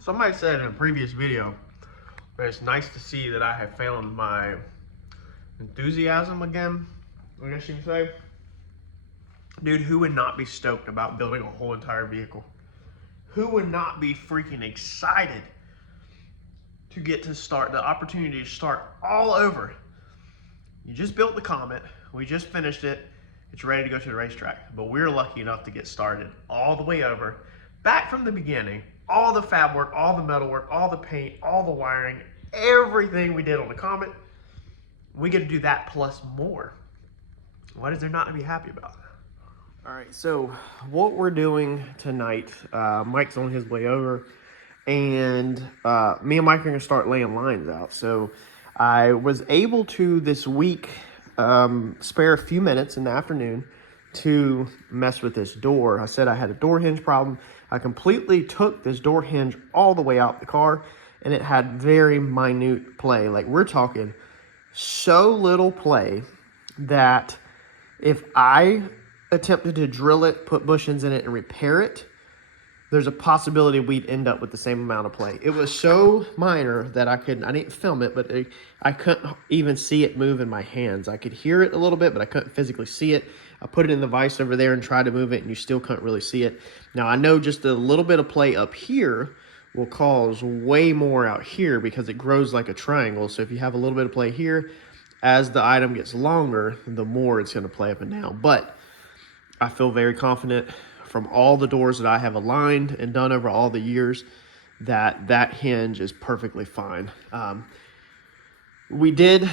Somebody said in a previous video that it's nice to see that I have found my enthusiasm again, I guess you could say. Dude, who would not be stoked about building a whole entire vehicle? Who would not be freaking excited to get to start, the opportunity to start all over? You just built the Comet, we just finished it, it's ready to go to the racetrack, but we're lucky enough to get started all the way over, back from the beginning, all the fab work, all the metal work, all the paint, all the wiring, everything we did on the Comet, we get to do that plus more. What is there not to be happy about? All right, so what we're doing tonight, Mike's on his way over, and me and Mike are gonna start laying lines out. So I was able to this week spare a few minutes in the afternoon to mess with this door. I said I had a door hinge problem. I completely took this door hinge all the way out the car, and it had very minute play. Like, we're talking so little play that if I attempted to drill it, put bushings in it, and repair it, there's a possibility we'd end up with the same amount of play. It was so minor that I didn't film it, but I couldn't even see it move in my hands. I could hear it a little bit, but I couldn't physically see it. I put it in the vise over there and tried to move it, and you still couldn't really see it. Now, I know just a little bit of play up here will cause way more out here because it grows like a triangle. So if you have a little bit of play here, as the item gets longer, the more it's going to play up and down. But I feel very confident from all the doors that I have aligned and done over all the years that that hinge is perfectly fine. We did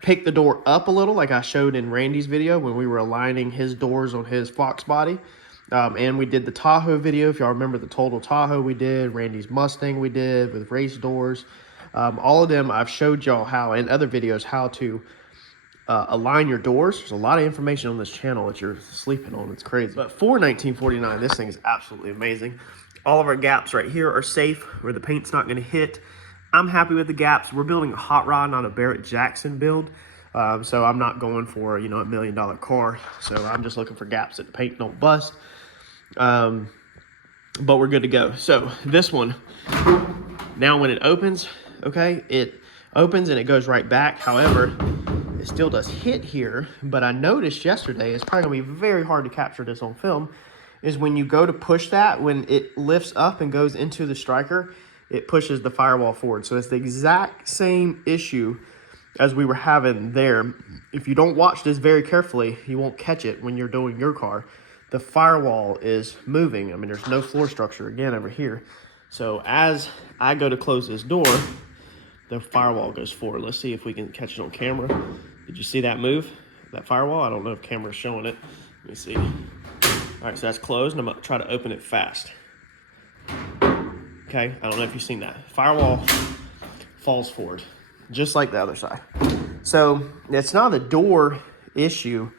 pick the door up a little, like I showed in Randy's video when we were aligning his doors on his Fox body. And we did the Tahoe video, if y'all remember the total Tahoe we did, Randy's Mustang we did with race doors. All of them I've showed y'all how, in other videos, how to align your doors. There's a lot of information on this channel that you're sleeping on. It's crazy. But for 1949, this thing is absolutely amazing. All of our gaps right here are safe, where the paint's not going to hit. I'm happy with the gaps. We're building a hot rod, not a Barrett Jackson build. So I'm not going for, you know, $1 million car. So I'm just looking for gaps that the paint don't bust. But we're good to go. So this one, now when it opens, okay, it opens and it goes right back. However, it still does hit here, but I noticed yesterday, it's probably gonna be very hard to capture this on film, is when you go to push that, when it lifts up and goes into the striker, it pushes the firewall forward. So it's the exact same issue as we were having there. If you don't watch this very carefully, you won't catch it when you're doing your car. The firewall is moving. I mean, there's no floor structure again over here. So as I go to close this door, the firewall goes forward. Let's see if we can catch it on camera. Did you see that move? That firewall? I don't know if camera's showing it. Let me see. All right, so that's closed, and I'm gonna try to open it fast. Okay, I don't know if you've seen that. Firewall falls forward, just like the other side. So it's not a door issue,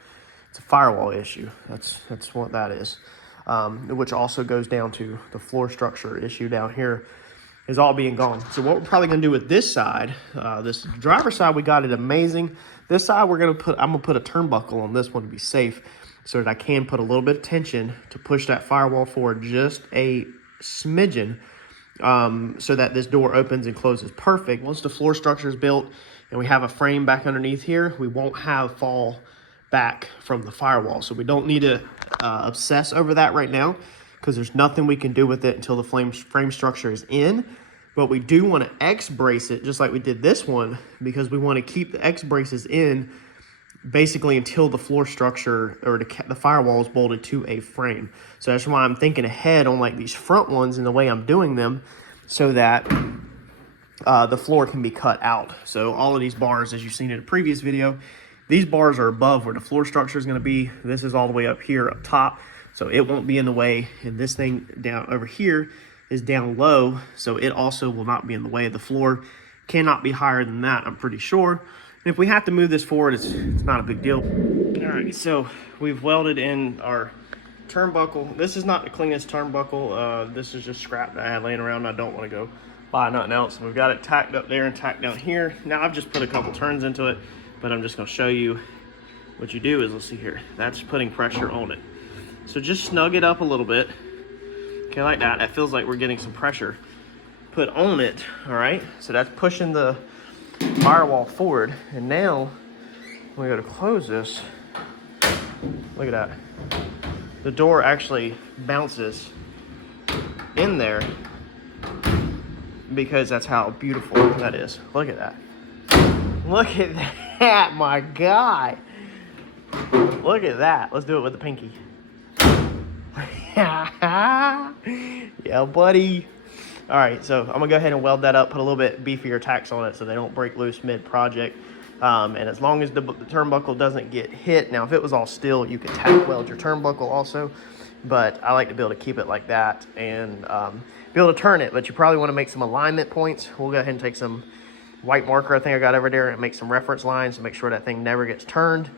it's a firewall issue. That's what that is, which also goes down to the floor structure issue down here is all being gone. So what we're probably gonna do with this side, this driver's side, we got it amazing. This side, I'm gonna put a turnbuckle on this one to be safe, so that I can put a little bit of tension to push that firewall forward just a smidgen, so that this door opens and closes perfect. Once the floor structure is built and we have a frame back underneath here, we won't have fall back from the firewall. So we don't need to obsess over that right now, because there's nothing we can do with it until the frame structure is in. But we do want to X brace it just like we did this one, because we want to keep the X braces in basically until the floor structure or the firewall is bolted to a frame. So that's why I'm thinking ahead on like these front ones and the way I'm doing them, so that the floor can be cut out. So all of these bars, as you've seen in a previous video, these bars are above where the floor structure is going to be. This is all the way up here up top, so it won't be in the way. And this thing down over here is down low, so it also will not be in the way. The floor cannot be higher than that, I'm pretty sure. And if we have to move this forward, it's not a big deal. All right, so we've welded in our turnbuckle. This is not the cleanest turnbuckle. This is just scrap that I had laying around. I don't want to go buy nothing else. We've got it tacked up there and tacked down here. Now I've just put a couple turns into it, but I'm just gonna show you what you do is, let's see here. That's putting pressure on it. So just snug it up a little bit. Okay, like that. That feels like we're getting some pressure put on it. All right, so that's pushing the firewall forward. And now when we go to close this, look at that. The door actually bounces in there because that's how beautiful that is. Look at that. Look at that, my God. Look at that. Let's do it with the pinky. Yeah, buddy. All right, so I'm gonna go ahead and weld that up, put a little bit beefier tacks on it so they don't break loose mid-project. And as long as the turnbuckle doesn't get hit, now if it was all steel, you could tack weld your turnbuckle also, but I like to be able to keep it like that and be able to turn it, but you probably wanna make some alignment points. We'll go ahead and take some white marker I think I got over there and make some reference lines to make sure that thing never gets turned.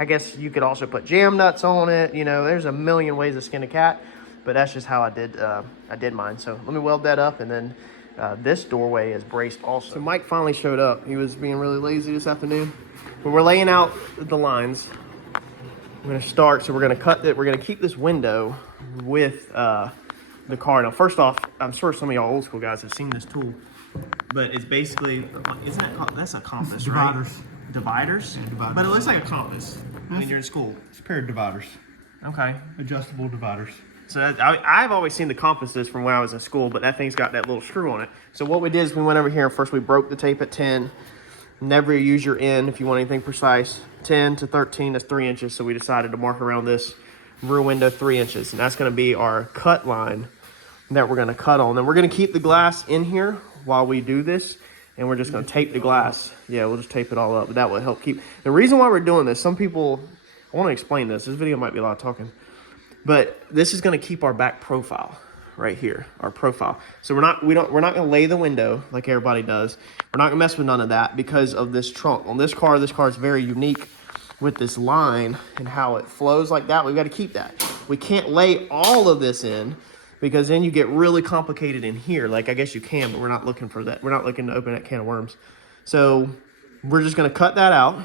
I guess you could also put jam nuts on it. You know, there's a million ways to skin a cat, but that's just how I did mine. So let me weld that up, and then this doorway is braced also. So Mike finally showed up. He was being really lazy this afternoon, but we're laying out the lines. We're gonna start, so we're gonna cut it. We're gonna keep this window with the car. Now, first off, I'm sure some of y'all old school guys have seen this tool, but it's basically, isn't it called, that's a compass, dividers. Right? Dividers? Yeah, dividers. But it looks like a compass when you're in school. It's a pair of dividers. Okay. Adjustable dividers. So I've always seen the compasses from when I was in school, but that thing's got that little screw on it. So what we did is we went over here and first we broke the tape at 10. Never use your end if you want anything precise. 10 to 13, that's 3 inches. So we decided to mark around this rear window 3 inches. And that's gonna be our cut line that we're gonna cut on. Then we're gonna keep the glass in here while we do this. And we're just gonna tape the glass. Yeah, we'll just tape it all up. That will help keep. The reason why we're doing this, some people, I wanna explain this. This video might be a lot of talking. But this is gonna keep our back profile right here, our profile. So we're not gonna lay the window like everybody does. We're not gonna mess with none of that because of this trunk. On this car is very unique with this line and how it flows like that. We've gotta keep that. We can't lay all of this in because then you get really complicated in here. Like I guess you can, but we're not looking for that. We're not looking to open that can of worms. So we're just gonna cut that out,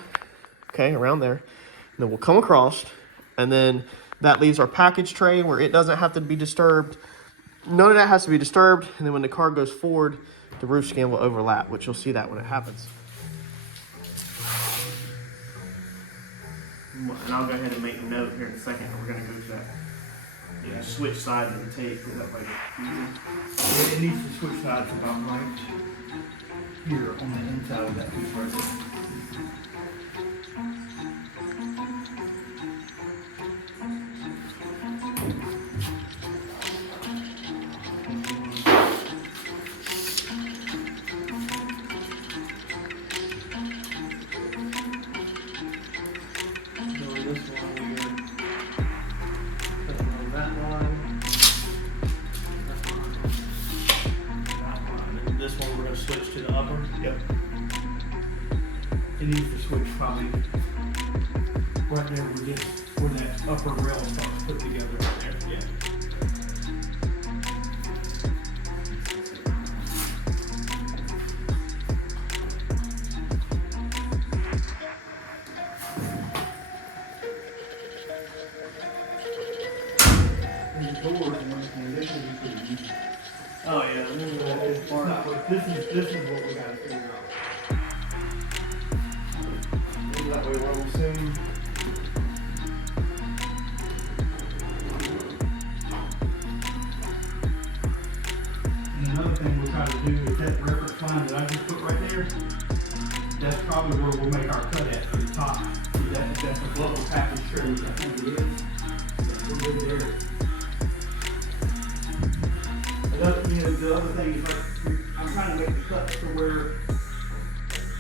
okay, around there. And then we'll come across, and then that leaves our package tray where it doesn't have to be disturbed. None of that has to be disturbed. And then when the car goes forward, the roof skin will overlap, which you'll see that when it happens. And I'll go ahead and make a note here in a second. We're gonna go to that. Yeah, switch sides of the tape. That way It needs to switch sides about right here on the inside of that piece right there. switch to the upper? Yep. It needs to switch probably right there where that upper rail starts put together right there. Yeah. Oh yeah, this is what we gotta figure out. Maybe that way level soon. And another thing we'll try to do is that reference line that I just put right there, that's probably where we'll make our cut at the top. See that's a global package tray, which I think it is. We're good there. The other thing is like, I'm trying to make the cuts to where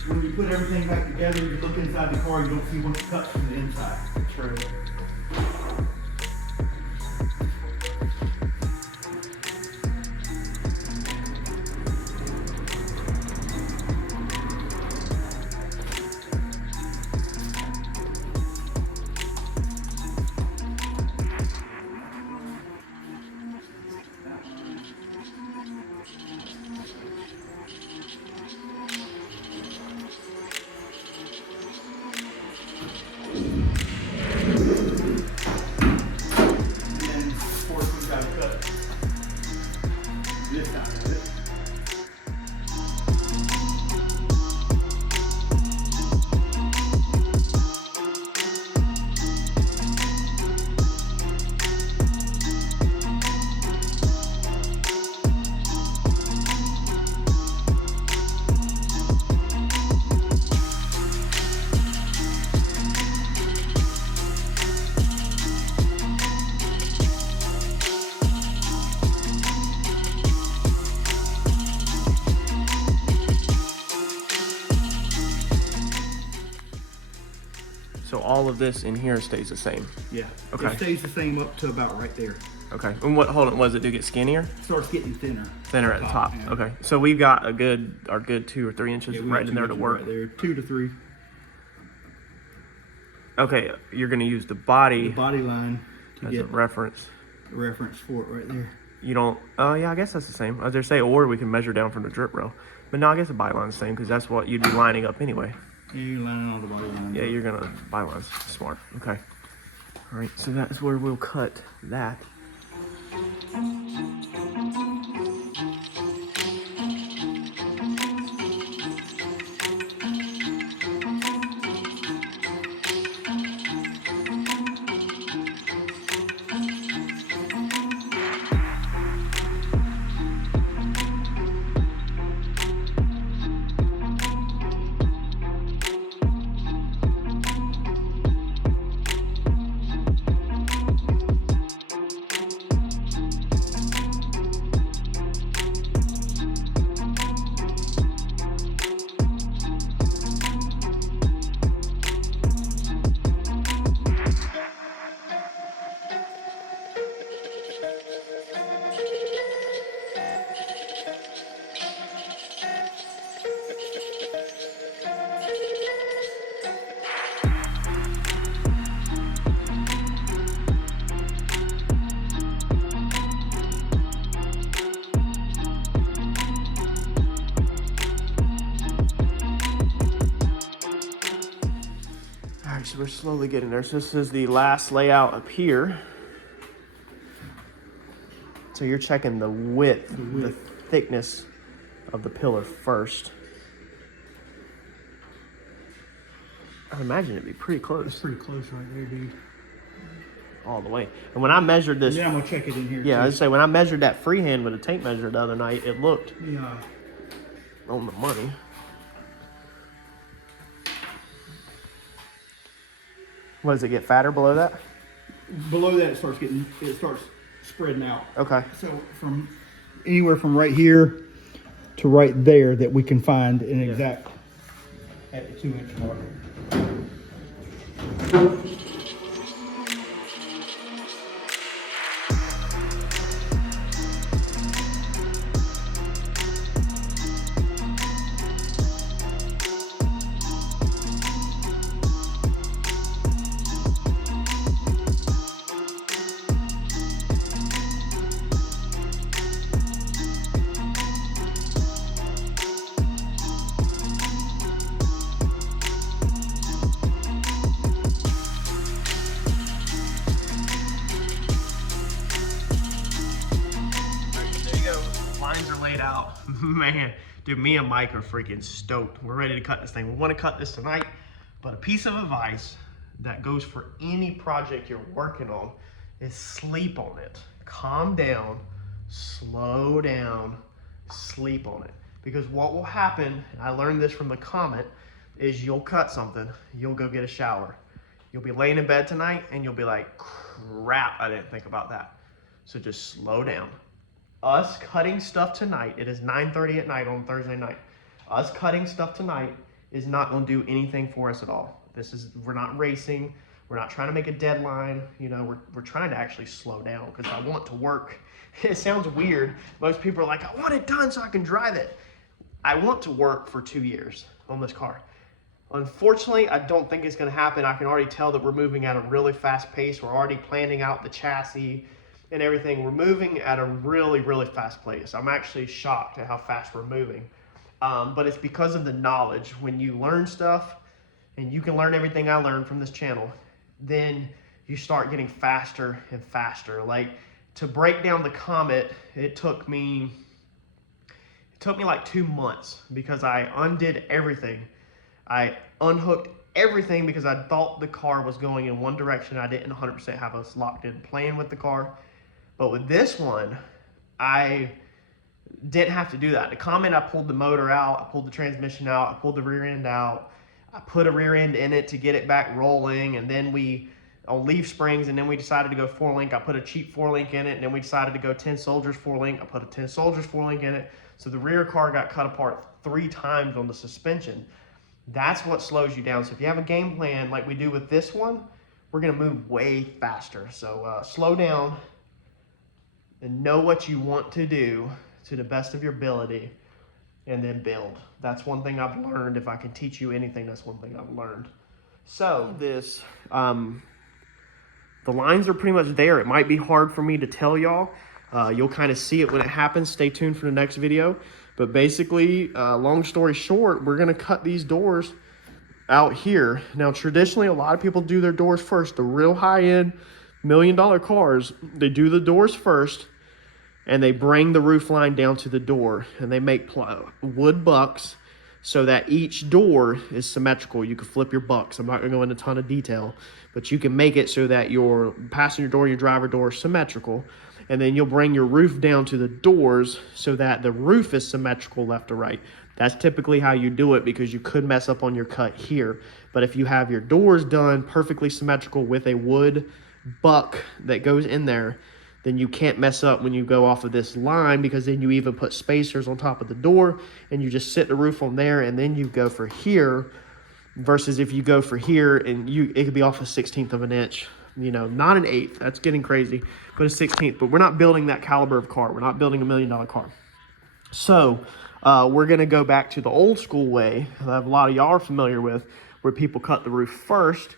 when you put everything back together, you look inside the car, you don't see what's cut from the inside. True. all of this in here stays the same. Yeah. Okay. It stays the same up to about right there. Okay. And what? Hold on. Was it do get skinnier? Starts getting thinner. Thinner at the top. Yeah. Okay. So we've got our good 2 or 3 inches Yeah, we right got in there to 2 work. right there, 2 to 3. Okay. You're going to use the body line to as get a reference. a reference for it right there. You don't. Oh yeah, I guess that's the same. I was gonna say, or we can measure down from the drip row. But no, I guess the byline's the same because that's what you'd be lining up anyway. Yeah, you're lining all the body lines. Yeah, you're gonna byline's smart. Okay. All right. So that's where we'll cut that. So we're slowly getting there. So this is the last layout up here. So you're checking the width, the thickness of the pillar first. I imagine it'd be pretty close. It's pretty close right there, dude. All the way. And when I measured this, Yeah, I'm gonna check it in here. yeah, too. I was say when I measured that freehand with a tape measure the other night, it looked Yeah. on the money. What does it get fatter below that? Below that, it starts spreading out. Okay. So from anywhere from right here to right there that we can find an exact at the 2-inch mark. Out. Man, dude, me and Mike are freaking stoked. We're ready to cut this thing. We want to cut this tonight, but a piece of advice that goes for any project you're working on is sleep on it. Calm down, slow down, sleep on it. Because what will happen, and I learned this from the Comet, is you'll cut something, you'll go get a shower. You'll be laying in bed tonight and you'll be like, crap, I didn't think about that. So just slow down. Us cutting stuff tonight, it is 9:30 at night on Thursday night. Us cutting stuff tonight is not going to do anything for us at all. We're not racing. We're not trying to make a deadline. You know, we're trying to actually slow down because I want to work. It sounds weird. Most people are like, I want it done so I can drive it. I want to work for 2 years on this car. Unfortunately, I don't think it's going to happen. I can already tell that we're moving at a really fast pace. We're already planning out the chassis and everything. We're moving at a really, really fast pace. I'm actually shocked at how fast we're moving. But it's because of the knowledge. When you learn stuff, and you can learn everything I learned from this channel, then you start getting faster and faster. Like, to break down the Comet, it took me like 2 months because I undid everything. I unhooked everything because I thought the car was going in one direction. I didn't 100% have us locked in playing with the car. But with this one, I didn't have to do that. The Comet, I pulled the motor out, I pulled the transmission out, I pulled the rear end out, I put a rear end in it to get it back rolling, and then on leaf springs, and then we decided to go 4-link. I put a cheap 4-link in it, and then we decided to go 10 Soldiers 4-link. I put a 10 Soldiers 4-link in it. So the rear car got cut apart 3 times on the suspension. That's what slows you down. So if you have a game plan like we do with this one, we're gonna move way faster. So slow down and know what you want to do to the best of your ability, and then build. That's one thing I've learned. If I can teach you anything, that's one thing I've learned. So this, the lines are pretty much there. It might be hard for me to tell y'all. You'll kind of see it when it happens. Stay tuned for the next video. But basically, long story short, we're gonna cut these doors out here. Now, traditionally, a lot of people do their doors first. The real high-end $1 million cars, they do the doors first, and they bring the roof line down to the door, and they make wood bucks so that each door is symmetrical. You can flip your bucks. I'm not gonna go into a ton of detail, but you can make it so that your passenger door, your driver door is symmetrical, and then you'll bring your roof down to the doors so that the roof is symmetrical left to right. That's typically how you do it, because you could mess up on your cut here. But if you have your doors done perfectly symmetrical with a wood buck that goes in there, then you can't mess up when you go off of this line, because then you even put spacers on top of the door and you just sit the roof on there, and then you go for here, versus if you go for here and it could be off a 1/16 of an inch, you know, not an 1/8. That's getting crazy, but a 1/16. But we're not building that caliber of car. We're not building $1 million car. So we're gonna go back to the old school way that a lot of y'all are familiar with, where people cut the roof first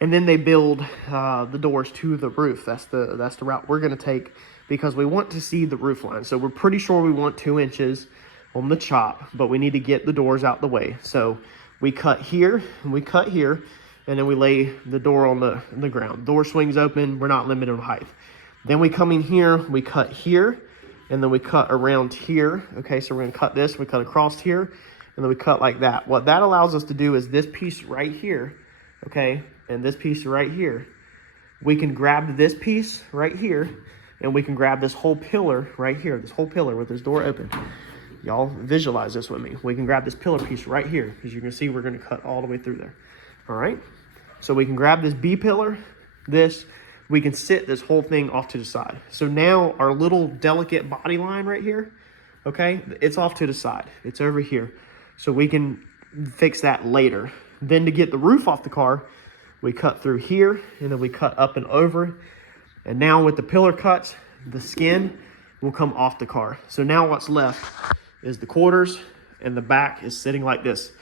and then they build the doors to the roof. That's the route we're gonna take, because we want to see the roof line. So we're pretty sure we want 2 inches on the chop, but we need to get the doors out the way. So we cut here and we cut here, and then we lay the door on the ground. Door swings open, we're not limited on height. Then we come in here, we cut here, and then we cut around here. Okay, so we're gonna cut this, we cut across here, and then we cut like that. What that allows us to do is this piece right here, okay, and this piece right here. We can grab this piece right here, and we can grab this whole pillar right here, this whole pillar with this door open. Y'all visualize this with me. We can grab this pillar piece right here, because you can see we're gonna cut all the way through there. All right, so we can grab this B pillar, we can sit this whole thing off to the side. So now our little delicate body line right here, okay, it's off to the side. It's over here. So we can fix that later. Then to get the roof off the car, we cut through here, and then we cut up and over. And now with the pillar cuts, the skin will come off the car. So now what's left is the quarters, and the back is sitting like this.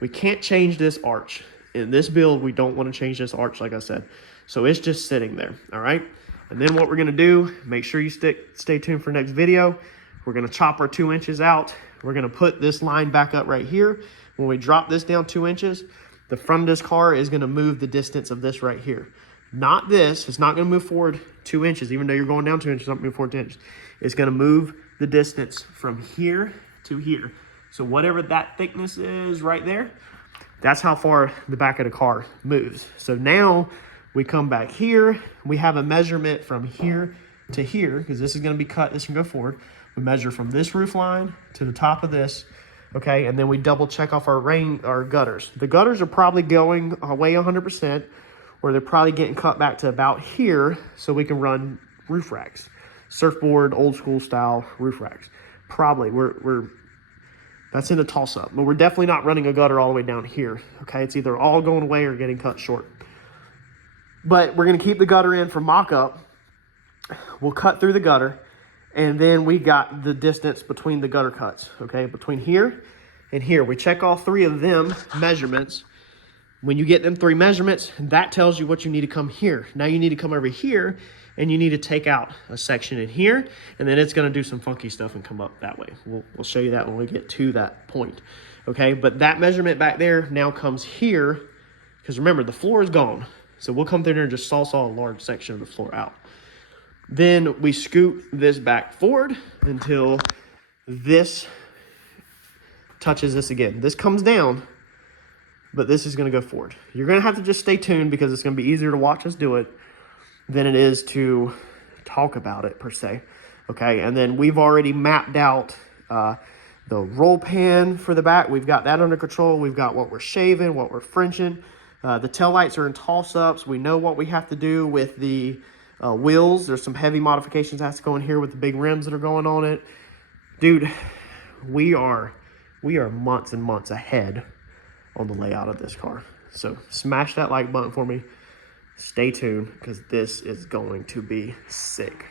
We can't change this arch. In this build, we don't want to change this arch, like I said. So it's just sitting there, all right? And then what we're gonna do, make sure you stay tuned for next video. We're gonna chop our 2 inches out. We're gonna put this line back up right here. When we drop this down 2 inches, the front of this car is gonna move the distance of this right here. Not this, it's not gonna move forward 2 inches, even though you're going down 2 inches, it's not gonna move forward 2 inches. It's gonna move the distance from here to here. So whatever that thickness is right there, that's how far the back of the car moves. So now we come back here, we have a measurement from here to here, because this is gonna be cut, this can go forward. We measure from this roof line to the top of this, okay? And then we double check off our gutters. The gutters are probably going away 100%, or they're probably getting cut back to about here, so we can run roof racks. Surfboard, old school style roof racks. Probably, that's in a toss-up, but we're definitely not running a gutter all the way down here, okay? It's either all going away or getting cut short. But we're gonna keep the gutter in for mock-up. We'll cut through the gutter, and then we got the distance between the gutter cuts, okay? Between here and here. We check all 3 of them measurements. When you get them 3 measurements, that tells you what you need to come here. Now you need to come over here, and you need to take out a section in here, and then it's gonna do some funky stuff and come up that way. We'll show you that when we get to that point, okay? But that measurement back there now comes here, because remember, the floor is gone. So we'll come through there and just saw a large section of the floor out. Then we scoot this back forward until this touches this again. This comes down, but this is gonna go forward. You're gonna have to just stay tuned, because it's gonna be easier to watch us do it than it is to talk about it per se, okay? And then we've already mapped out the roll pan for the back. We've got that under control. We've got what we're shaving, what we're Frenching. The taillights are in toss-ups. We know what we have to do with the wheels. There's some heavy modifications that has to go in here with the big rims that are going on it. Dude, we are months and months ahead on the layout of this car. So smash that like button for me. Stay tuned, because this is going to be sick.